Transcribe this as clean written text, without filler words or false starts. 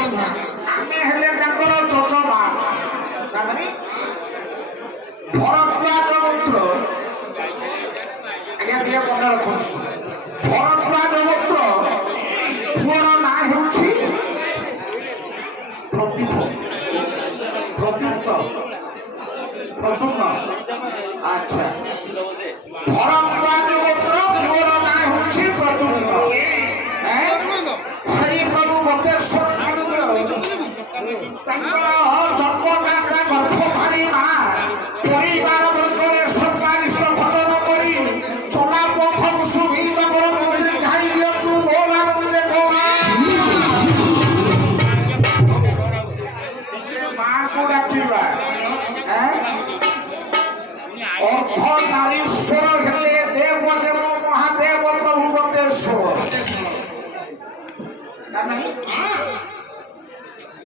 ଆମେ ହେଲେ ତାଙ୍କର ଚଚମା ଭରଦ୍ୱାଜ ଗୋତ୍ର। ଆଜ୍ଞା ଟିକେ ମନେ ରଖନ୍ତୁ, ଭରଦ୍ୱାଜ ଗୋତ୍ର ପୁଅର ନାଁ ହେଉଛି ପ୍ରଦୀପ, ପ୍ରଦୀପ୍ତ, ପ୍ରଦ୍ୟୁମ୍ନ। ଆଚ୍ଛା, ଭରଦ୍ୱାଜ ଗୋତ୍ର ପୁଅର ନାଁ ହେଉଛି ପ୍ରଦ୍ୟୁମ୍ନ। ସେଇ ପ୍ରଭୁ ବତେଶ୍ୱର ତାଙ୍କର